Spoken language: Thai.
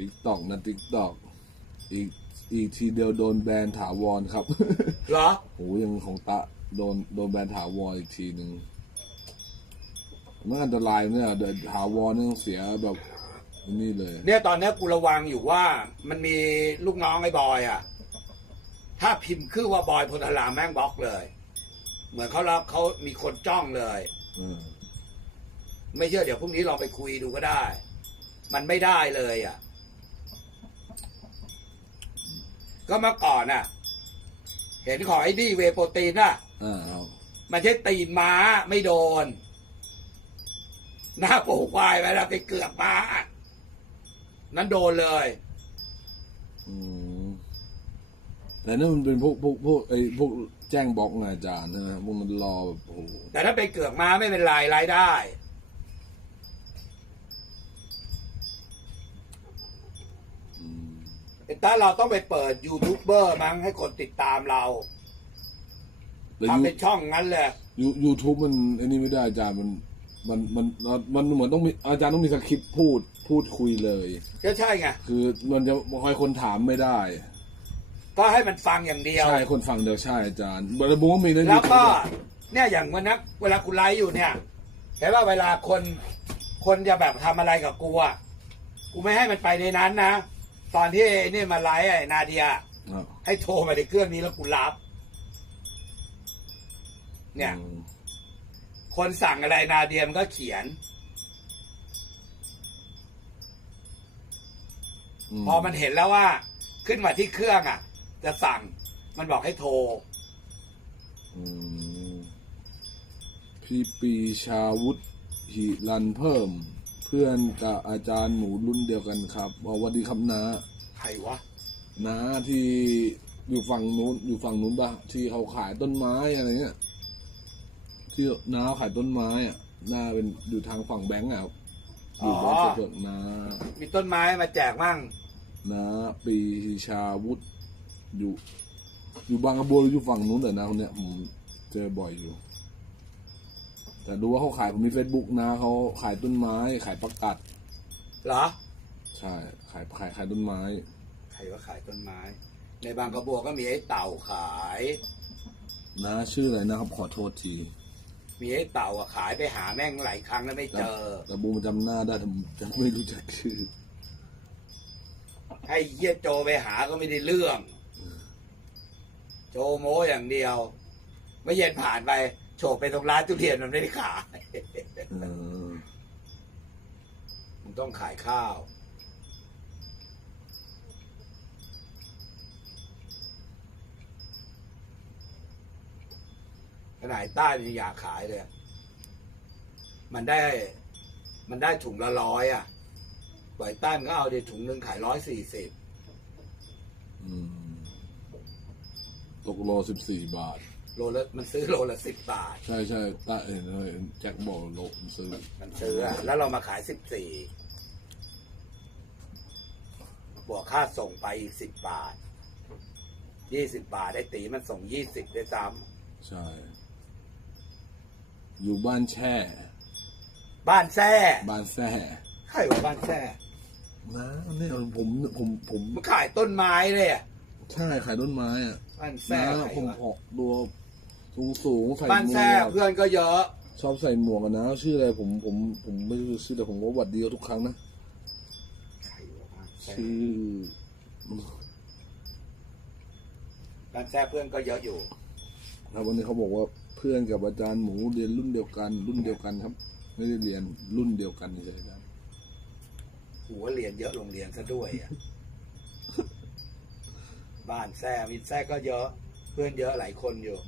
ติ๊กตอกนะติ๊กตอกอีกอีกทีเดียวโดนแบนถาวรครับ เหรอ โหยังของตะโดนโดนแบนถาวรอีกทีหนึ่งมันอันตรายเนี่ยเดินถาวรนี่ต้องเสียแบบนี่เลย เนี่ยตอนเนี้ยกูระวังอยู่ว่ามันมีลูกน้องไอ้บอยอะ ถ้าพิมพ์คือว่าบอยพลลามแม่งบล็อกเลย เหมือนเขารับเขามีคนจ้องเลย อืมไม่เชื่อเดี๋ยวพรุ่งนี้ลองไปคุยดูก็ได้ มันไม่ได้เลยอะ ก็เมื่อก่อนอะ เห็นของไอ้ดีเวย์โปรตีนอะอ่าครับมันใช่ตีนม้าไม่โดน หน้าปูควายไปแล้วไปเกือกม้า นั้นโดนเลย อืมแต่นั่นมันเป็นพวกพวกพวกไอ้พวกแจ้งบล็อกไงอาจารย์นะพวกมันรอแบบโอ้โหแต่ถ้าไปเกือกม้าไม่เป็นไรรายได้ ต่ถ้าเราต้องไปเปิดยูทูบเบอร์มั้งให้คนติดตามเราแต่ทำเป็นช่องงั้นเลยยูยูทูบมันไอ้นี่ไม่ได้อาจารย์มันมันมันมันเหมือนต้องมีอาจารย์ต้องมีสคริปต์พูดพูดคุยเลย ก็ใช่ไงคือมันจะคอยคนถามไม่ได้ ก็ให้มันฟังอย่างเดียว ใช่คนฟังเดียวใช่อาจารย์บริบูรณ์มีนะแล้วก็ YouTube อะเนี่ยอย่างวันนักเวลากูไลฟ์อยู่เนี่ยเห็นว่าเวลาคนคนจะแบบทำอะไรกับกูอะกูไม่ให้มันไปในนั้นนะ ตอนที่ไอ้นี่มาไลฟ์ไอ้นาเดียอะให้โทรมาในเครื่องนี้แล้วกูรับ เนี่ยอืมคนสั่งอะไรนาเดียมันก็เขียน พอมันเห็นแล้วว่า ขึ้นมาที่เครื่องอะ จะสั่งมันบอกให้โทรอืมพี่ปีชาวุฒิหิรันเพิ่มเพื่อนกับอาจารย์หมูรุ่นเดียวกันครับบอกว่าดีครับนาใครวะนาที่อยู่ฝั่งนู้นอยู่ฝั่งนู้นปะที่เขาขายต้นไม้อะไรเงี้ยที่น้าขายต้นไม้อะหน้าเป็นอยู่ทางฝั่งแบงก์อะครับอยู่บ้านอ๋อเกิดนามีต้นไม้มาแจกมั่งนาปีชาวุฒิอยู่ อยู่บางกระบัวหรืออยู่ฝั่งนู้นแต่นะคนเนี้ยผมเจอบ่อยอยู่ แต่ดูว่าเขาขายผมมีเฟซบุ๊กนะเขาขายต้นไม้ ขายประกัด เหรอ ใช่ขายขายขายต้นไม้ ใครว่าขายต้นไม้ ในบางกระบัวก็มีไอ้เต่าขาย นะชื่ออะไรนะครับ ขอโทษที มีไอ้เต่าอะขายไปหาแม่งหลายครั้งแล้วไม่เจอ แต่บูมจำหน้าได้แต่ผมจำไม่รู้จักชื่อ ให้เยี่ยโจไปหาก็ไม่ได้เรื่อง โจโมอย่างเดียว ไม่เย็นผ่านไป โฉบไปตรงร้านทุเรียนมันไม่ได้ขายออมันต้องขายข้าว ขนาดใต้ยังอยากขายเลย มันได้ มันได้ถุงละร้อยอะปล่อยใต้มันก็เอาเดียวถุงหนึ่งขายร้อยสี่สิบ อืมตกโลสิบสี่บาท โลละมันซื้อโลละสิบบาท ใช่ใช่ตาเห็นเลยแจ็คบอกโลผมซื้อมันซื้ออะแล้วเรามาขายสิบสี่บวกค่าส่งไปอีกสิบบาทยี่สิบบาทได้ตีมันส่งยี่สิบได้ซ้ใช่ อยู่บ้านแช่ำบ้านแซ่บ้านแซ่ใครว่าบ้านแซ่นะเนี่ยผมผมผม มันขายต้นไม้เลยอะใช่ขายต้นไม้อะ บ้านแซ่นะใครผมวะออกตัวสูงสูงๆใส่บ้านหมแซ่วกเพื่อนก็เยอะ ชอบใส่หมวกกันนะชื่ออะไรผมผมผมไม่รู้ชื่อแต่ผมก็หวัดดีเขาทุกครั้งนะใครวะบ้านแซ่ชื่อบ้านแซ่เพื่อนก็เยอะอยู่ครับวันนี้เขาบอกว่าเพื่อนกับอาจารย์หมูเรียนรุ่นเดียวกัน รุ่นเดียวกันครับ ไม่ได้เรียนรุ่นเดียวกันเฉยๆครับหัวเรียนเยอะโรงเรียนซะด้วยอะ บ้านแท่มินแท่ก็เยอะ เพื่อนเยอะหลายคนอยู่